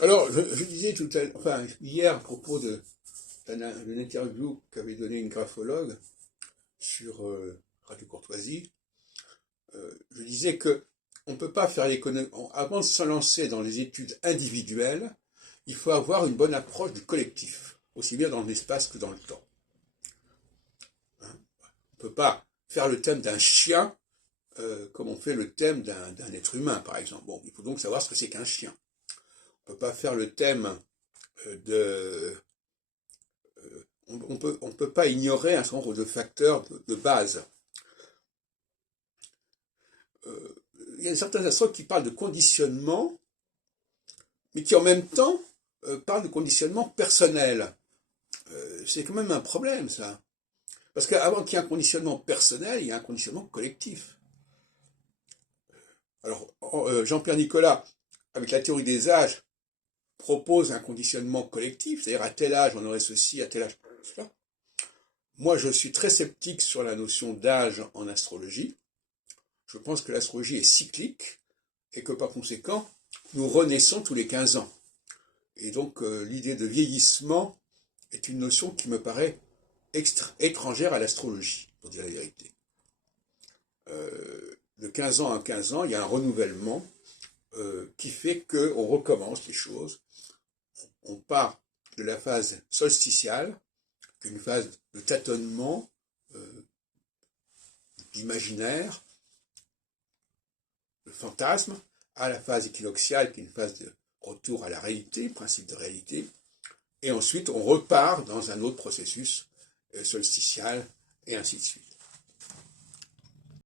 Alors, je disais tout à l'heure, enfin, hier, à propos d'une interview qu'avait donnée une graphologue sur Radio Courtoisie, je disais que on ne peut pas faire l'économie. Avant de se lancer dans les études individuelles, il faut avoir une bonne approche du collectif, aussi bien dans l'espace que dans le temps. Hein. On ne peut pas faire le thème d'un chien comme on fait le thème d'un être humain, par exemple. Bon, il faut donc savoir ce que c'est qu'un chien. On ne peut pas faire le thème de on peut pas ignorer un certain nombre de facteurs de base. Il y a certains astrologues qui parlent de conditionnement, mais qui en même temps parlent de conditionnement personnel. C'est quand même un problème, ça. Parce qu'avant qu'il y ait un conditionnement personnel, il y a un conditionnement collectif. Alors, Jean-Pierre Nicolas, avec la théorie des âges, propose un conditionnement collectif, c'est-à-dire à tel âge on aurait ceci, à tel âge cela. Moi, je suis très sceptique sur la notion d'âge en astrologie. Je pense que l'astrologie est cyclique et que par conséquent, nous renaissons tous les 15 ans. Et donc, l'idée de vieillissement est une notion qui me paraît étrangère à l'astrologie, pour dire la vérité. De 15 ans à 15 ans, il y a un renouvellement qui fait qu'on recommence les choses. On part de la phase solsticiale, qui est une phase de tâtonnement, d'imaginaire, de fantasme, à la phase équinoxiale, qui est une phase de retour à la réalité, principe de réalité, et ensuite on repart dans un autre processus solsticial, et ainsi de suite.